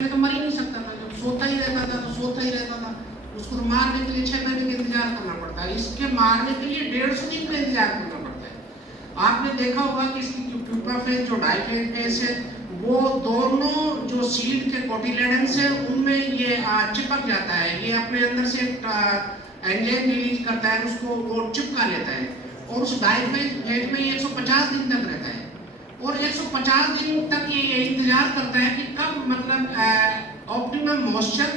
तो मर ही नहीं सकता था, जब सोता ही रहता था तो सोता ही रहता था। उसको तो मारने के लिए 6 महीने का इंतजार करना पड़ता है, इसके मारने के लिए 150 दिन का इंतजार करना पड़ता है। आपने देखा होगा कि इसकी जो प्यूपा फेज, जो डाइफेज फेज है, वो दोनों जो सीड के कोटिलेडन्स है उनमें ये चिपक जाता है। ये अपने अंदर से एंजाइम रिलीज करता है, उसको वो चिपका लेता है और उस डाइफेज फेज में 150 दिन तक रहता है। और 150 दिन तक ये इंतजार करता है कि कब मतलब ऑप्टिमम मॉइस्चर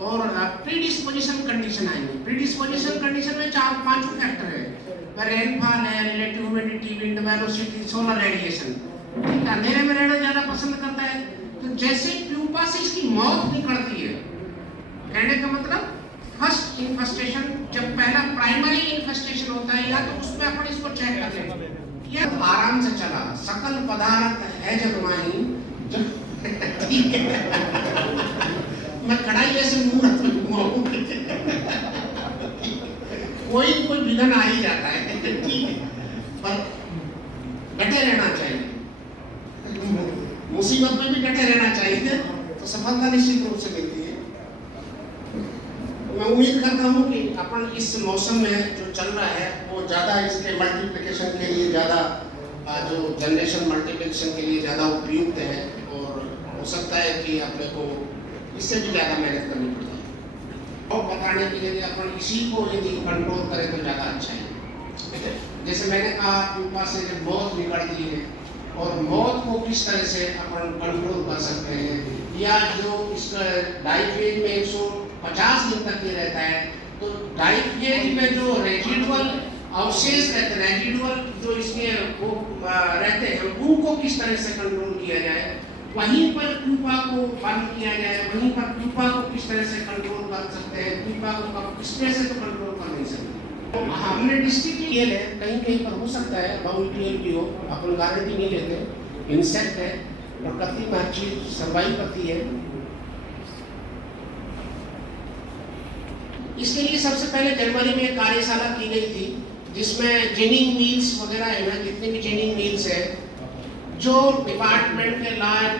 और प्रीडिस्पोजिशन कंडीशन आएंगे। प्रीडिस्पोजिशन कंडीशन में 4-5 फैक्टर है, रेनफॉल है, relative humidity, wind velocity, solar radiation. ठीक है, अंधेरे में रहना ज्यादा पसंद करता है। तो जैसे प्यूपा से इसकी मौत निकलती है, कहने का मतलब फर्स्ट इन्फेस्टेशन, जब पहला प्राइमरी इन्फेस्टेशन होता है या तो उसमें अपन इसको चेक कर लेंगे। यह आराम से चला, सकल पदार्थ है जग माही, ठीक है। मैं कढ़ाई ऐसे मुंह रख लूंगा, कोई विघन आ ही जाता है, ठीक है, पर डटे रहना चाहिए, मुसीबत में भी डटे रहना चाहिए, तो सफलता निश्चित रूप से मिलती है। मैं उम्मीद करता हूँ कि अपन इस मौसम में जो चल रहा है वो ज़्यादा इसके मल्टीप्लिकेशन के लिए ज़्यादा जो जनरेशन मल्टीप्लिकेशन के लिए ज़्यादा उपयुक्त है, और हो सकता है कि अपने को इससे भी ज़्यादा मेहनत करनी पड़ती है। और बताने के लिए अपन इसी को यदि कंट्रोल करें तो ज़्यादा अच्छा है। जैसे मैंने कहा, प्यूपा से जब मौत निकलती है और मौत को किस तरह से अपन कंट्रोल कर सकते हैं, या जो इसका डाइफेज में 150 दिन तक ये रहता है, तो डाइफेज में जो रेजिडुअल अवशेष रहते हैं, रेजिडुअल जो इसके वो रहते हैं, उनको किस तरह से कंट्रोल किया जाए, वहीं पर प्यूपा को बंद किया जाए, वहीं पर प्यूपा को किस तरह से कंट्रोल कर सकते हैं, प्यूपा को किस तरह से तो कंट्रोल कर नहीं सकते। तो हमने डिस्ट्रिक्ट लिए है, कहीं कहीं पर हो सकता है बाउंड्री भी हो, अपन गारंटी नहीं लेते। इंसेक्ट है, प्रकृति में हर चीज सर्वाइव करती है। इसके लिए सबसे पहले जनवरी में कार्यशाला की गई थी, जिसमें जेनिंग मील्स वगैरह है ना, जितने भी जेनिंग मील्स है, जो डिपार्टमेंट के लायक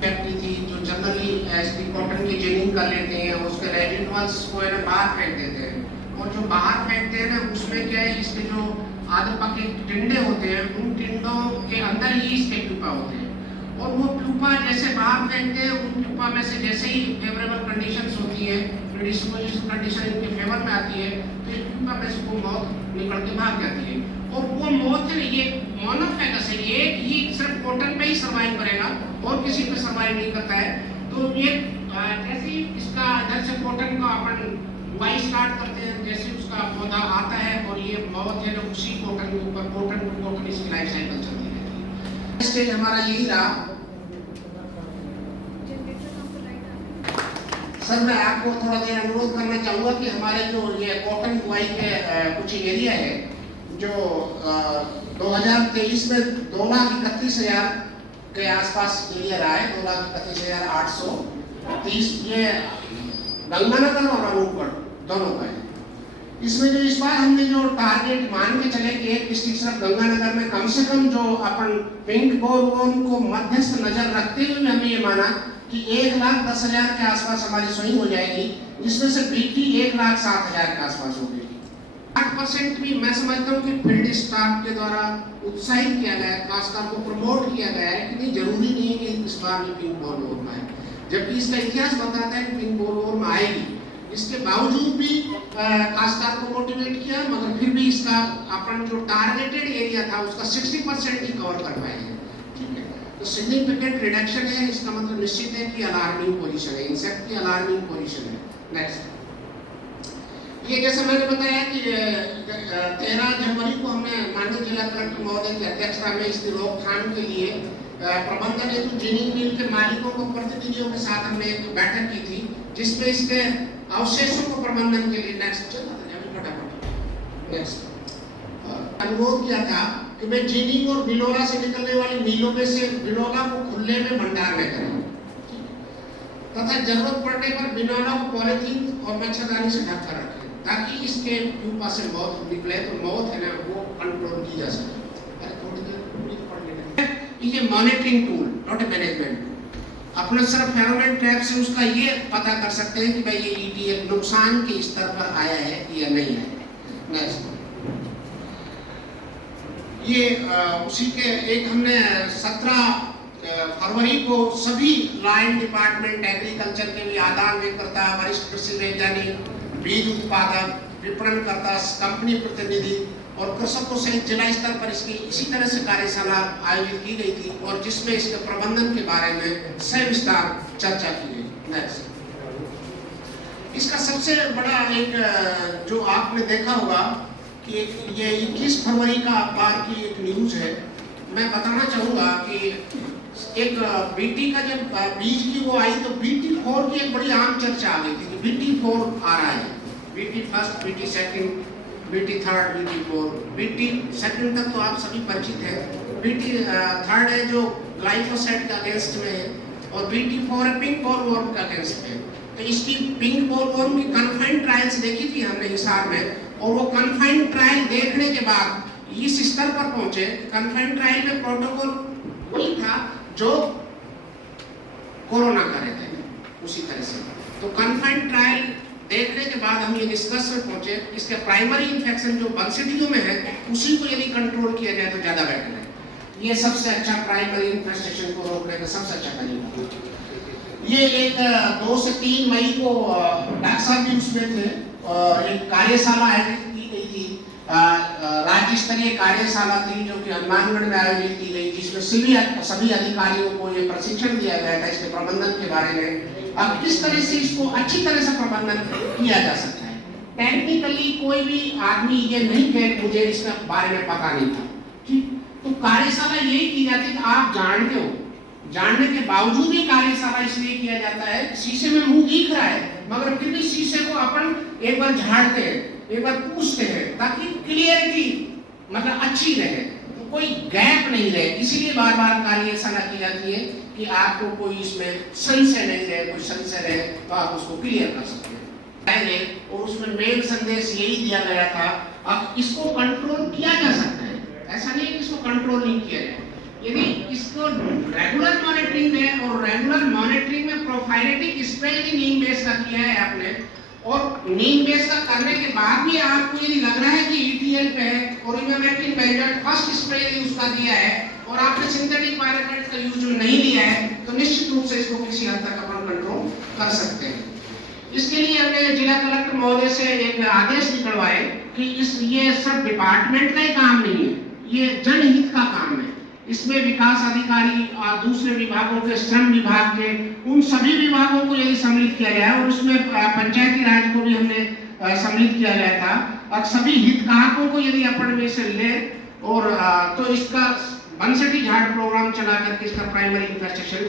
फैक्ट्री थी, जो जनरली ऐसी कॉटन की जेनिंग कर लेते हैं, उसके रेजिडुअल्स को है ना बाहर फेंक देते हैं, और जो बाहर फेंकते हैं ना, उसमें क्या है, इसके जो आधे पके टिंडे होते हैं, उन टिंडों के अंदर ही इसके प्यूपा होते हैं, और वो प्यूपा जैसे बाहर फेंकते हैं, उन प्यूपा में से जैसे ही फेवरेबल कंडीशंस होती है, प्रीडिस्पोजिशन कंडीशन इनके फेवर में आती है, तो इस प्यूपा में से वो मौत निकल के भाग जाती है। और वो मौत है, ये मोनोफेगस है, ये ही सिर्फ कॉटन पे ही सर्वाइव करेगा और किसी पे सर्वाइव नहीं करता है। तो ये जैसे इसका इधर से कॉटन का अपन बुआई स्टार्ट करते हैं, जैसे उसका पौधा आता है और ये मौत है ना, उसी कॉटन के ऊपर कॉटन इसकी लाइफ साइकिल चलती रहती है। स्टेज हमारा यही रहा। सर, मैं आपको थोड़ा देर अनुरोध करना चाहूँगा कि हमारे जो ये कॉटन बुआई के कुछ एरिया है, जो 2023 में 2,31,000 के आसपास एरिया रहा है, 2,31,830, ये गंगानगर और अनूपगढ़ दोनों का है। इसमें जो इस बार हमने जो टारगेट मान के चले कि एक डिस्ट्रिक्ट सिर्फ गंगानगर में कम से कम जो अपन पिंक बोलवर्म को मध्यस्थ नजर रखते हुए हमने ये माना कि 1,10,000 के आसपास हमारी सोइंग हो जाएगी, जिसमें से बीटी 1,07,000 के आसपास होगी। 8% भी मैं समझता हूँ कि फील्ड स्टाफ के द्वारा उत्साहित किया गया है, खासकर को प्रमोट किया गया है कि नहीं, जरूरी नहीं है कि इस बार भी पिंक बोलवर्म आए, जबकि इसका इतिहास बताता है कि पिंक बोलवर्म आएगी। इसके बावजूद भी खासकर को मोटिवेट किया, मगर फिर भी इसका अपन जो टारगेटेड एरिया था उसका 60% ही कवर कर पाए हैं। ठीक है, तो सिग्निफिकेंट रिडक्शन है, इसका मतलब निश्चित है कि अलार्मिंग पोजीशन है, इंसेक्ट की अलार्मिंग पोजीशन है। नेक्स्ट, ये जैसा मैंने बताया कि 13 जनवरी को हमने माननीय जिला कलेक्टर महोदय की अध्यक्षता में इसकी रोकथाम के लिए प्रबंधन हेतु जेनिंग मिल के मालिकों को प्रतिनिधियों के साथ हमने एक बैठक की थी, जिसमें इसके अवशेषों को प्रबंधन के लिए अनुरोध किया था कि मैं जेनिंग और बिलोला से निकलने वाली मिलों में से बिलोला को खुले में भंडार में करें, तथा जरूरत पड़ने पर बिलोला को पॉलीथीन और मच्छरदानी से ढक कर रखें, ताकि इसके ऊपर से मौत निकले, तो मौत है ना वो कंट्रोल की जा सके। अरे थोड़ी देर पूरी पढ़ लेना। ये monitoring tool, not a management tool. अपने सिर्फ फेरोमोन ट्रैप से उसका ये पता कर सकते हैं कि भाई ये ईटीएल नुकसान के स्तर पर आया है या नहीं आया। नेक्स्ट, ये उसी के एक हमने 17 फरवरी को सभी लाइन डिपार्टमेंट, एग्रीकल्चर के लिए आदान विक्रेता, वरिष्ठ कृषि वैज्ञानिक, बीज उत्पादक, विपणनकर्ता, कंपनी प्रतिनिधि और कृषकों सहित जिला स्तर पर इसकी इसी तरह से कार्यशाला आयोजित की गई थी और जिसमें इसके प्रबंधन के बारे में सविस्तार चर्चा की गई। नेक्स्ट, इसका सबसे बड़ा एक जो आपने देखा होगा कि ये 21 फरवरी का अखबार की एक न्यूज है। मैं बताना चाहूँगा कि एक बीटी का जब बीज की वो आई तो BT4 की एक बड़ी आम चर्चा आ गई थी कि BT4 आ रहा है। BT first, BT second, BT third, BT4। BT second तक तो आप सभी परिचित हैं। BT थर्ड है जो ग्लाइफोसेट के अगेंस्ट में है और BT4 है पिंक बोलवर्म के अगेंस्ट में। तो इसकी पिंक बोलवर्म की कन्फाइंड ट्रायल्स देखी थी हमने हिसार में, और वो कन्फाइंड ट्रायल देखने के बाद इस स्तर पर पहुंचे। कन्फाइंड ट्रायल में प्रोटोकॉल वही था जो कोरोना का रहते हैं, उसी तरह से। तो कन्फाइंड ट्रायल देखने के बाद हम ये निष्कर्ष में पहुंचे, इसके प्राइमरी इन्फेक्शन जो बंसिटियों में है उसी को यदि कंट्रोल किया जाए तो ज्यादा बेटर है। ये सबसे अच्छा प्राइमरी इन्फेस्टेशन को रोकने का सबसे अच्छा तरीका। ये एक 2 से 3 मई को डॉक्टर साहब भी उसमें थे और एक कार्यशाला आयोजित की गई थी, राज्य स्तरीय कार्यशाला थी जो कि हनुमानगढ़ में आयोजित की गई, जिसमें सभी अधिकारियों को ये प्रशिक्षण दिया गया था इसके प्रबंधन के बारे में। अब किस तरह से इसको अच्छी तरह से प्रबंधन किया जा सकता है। टेक्निकली कोई भी आदमी ये नहीं कहे मुझे इसके बारे में पता नहीं था, ठीक। तो कार्यशाला यही की जाती है कि आप जानते हो, जानने के बावजूद ही कार्यशाला इसलिए किया जाता है, शीशे में मुंह दिख रहा है मगर फिर भी शीशे को अपन एक बार झाड़ते हैं, एक बार पूछते हैं ताकि क्लियरिटी मतलब अच्छी रहे, तो कोई गैप नहीं रहे। इसीलिए बार बार कार्यशाला की जाती है कि आपको कोई इसमें संशय नहीं रहे, कोई संशय रहे तो आप उसको क्लियर कर सकते हैं। और उसमें मेन संदेश यही दिया गया था, अब इसको कंट्रोल किया जा सकता है, ऐसा नहीं कि इसको कंट्रोल नहीं किया जाए। यदि इसको रेगुलर मॉनिटरिंग में, और रेगुलर मॉनिटरिंग में प्रोफाइलेटिक स्प्रे यदि नीम बेस का किया है आपने, और नीम बेस का करने के बाद भी आपको यदि लग रहा है कि ETL पे है और इमामेक्टिन बेंजोएट फर्स्ट स्प्रे यदि उसका दिया है और आपने सिंथेटिक पायरेथ्राइड का यूज नहीं लिया है, तो निश्चित रूप से इसको किसी हद तक अपन कंट्रोल कर सकते हैं। इसके लिए हमने जिला कलेक्टर महोदय से एक आदेश निकलवाए कि ये सब डिपार्टमेंट का ही काम नहीं है, ये जनहित का काम है। इसमें विकास अधिकारी और दूसरे विभागों के, श्रम विभाग के, उन सभी विभागों को यदि सम्मिलित किया जाए, और उसमें पंचायती राज को भी हमने सम्मिलित किया गया था, और सभी हितधारकों को यदि अपन में से ले और तो इसका बंसटी झाड़ प्रोग्राम चला करके इसका प्राइमरी इन्फेस्टेशन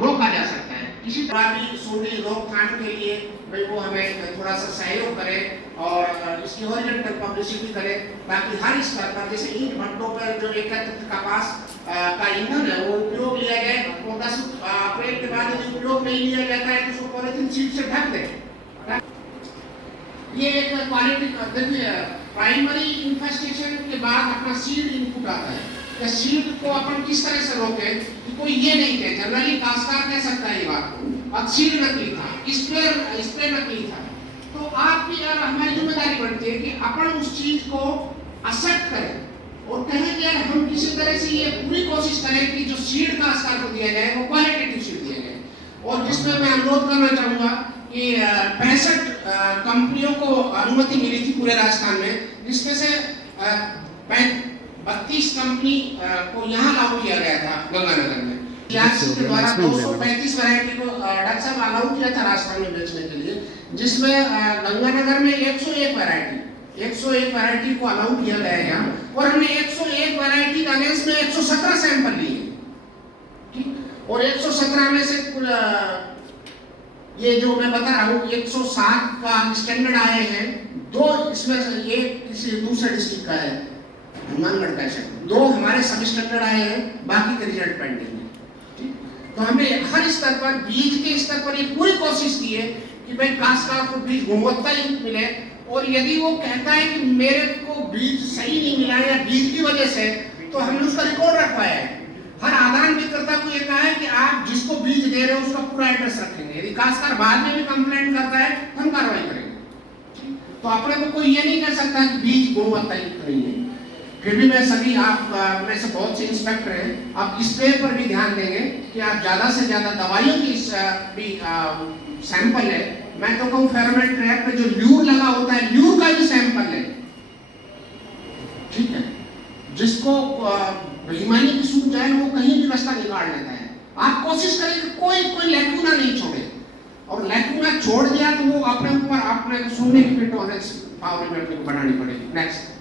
रोका जा सकता है। इसी तरह भी सूंडी रोकथाम के लिए भाई वो हमें थोड़ा सा सहयोग करे और इसकी हॉरिजॉन्टल पब्लिसिटी करे, ताकि हर स्तर पर जैसे ईंट भट्टों पर जो एकत्रित कपास का ईंधन है वो उपयोग लिया जाए, और 10 अप्रैल के बाद यदि उपयोग नहीं लिया जाता है तो उसको पॉलिथीन शीट से ढक दे। ये एक क्वालिटी देखिए, प्राइमरी इन्फेस्टेशन के बाद अपना सीड इनपुट आता है, या सीड को अपन किस तरह से रोके कि कोई ये नहीं कहे, जनरली काश्तकार कह सकता है ये बात को, अब सीड नकली था, स्प्रे नकली था, तो आपकी और हमारी जिम्मेदारी बनती है कि अपन उस चीज को एक्सेप्ट करें और कहें कि यार हम किसी तरह से ये पूरी कोशिश करें कि जो सीड काश्तकार को दिया जाए वो क्वालिटेटिव सीड दिया जाए। और जिसमें मैं अनुरोध करना चाहूँगा कि 65 कंपनियों को अनुमति मिली थी पूरे राजस्थान में, जिसमें से 32 कंपनी को यहाँ लागू किया गया था गंगानगर में। के द्वारा 235 वैरायटी को डॉक्टर साहब अलाउ किया था राजस्थान में बेचने के लिए, जिसमें गंगानगर में 101 वैरायटी को अलाउ किया गया है यहाँ, और हमने 101 वैरायटी का अगेंस्ट में 117 सैंपल लिए, ठीक। और 117 में से कुल ये जो मैं बता रहा हूँ 107 का स्टैंडर्ड आए हैं, 2 इसमें से एक किसी दूसरे डिस्ट्रिक्ट का है, हनुमानगढ़ का है, 2 हमारे सब स्टैंडर्ड आए हैं, बाकी के रिजल्ट पेंडिंग है, ठीक। तो हमें हर स्तर पर, बीज के स्तर पर ये पूरी कोशिश की है कि भाई काश्तकार को बीज गुणवत्ता युक्त मिले, और यदि वो कहता है कि मेरे को बीज सही नहीं मिला या बीज की वजह से, तो हमने उसका रिकॉर्ड रखवाया है। हर आदान विक्रेता को ये कहा है कि आप जिसको बीज दे रहे हो उसका पूरा एड्रेस रखेंगे। यदि खासकर बाद में भी कंप्लेंट करता है तो हम कार्रवाई करेंगे। तो अपने को कोई ये नहीं कह सकता कि बीज गुणवत्ता युक्त नहीं है। फिर भी मैं सभी आप में से बहुत से इंस्पेक्टर हैं, आप इस पे पर भी ध्यान देंगे कि आप ज़्यादा से ज़्यादा दवाइयों की भी सैंपल है। मैं तो कहूँ फेरोमोन ट्रैप पे जो ल्यूर लगा होता है, ल्यूर का भी सैंपल है, ठीक है। जिसको बेईमानी की सूझ जाए वो कहीं भी रास्ता निकाल लेता है। आप कोशिश करें कि कोई लैकुना नहीं छोड़े, और लैकुना छोड़ दिया तो वो अपने ऊपर आपने सुनने की भी टॉलरेंस पावर बनानी पड़ेगी। नेक्स्ट।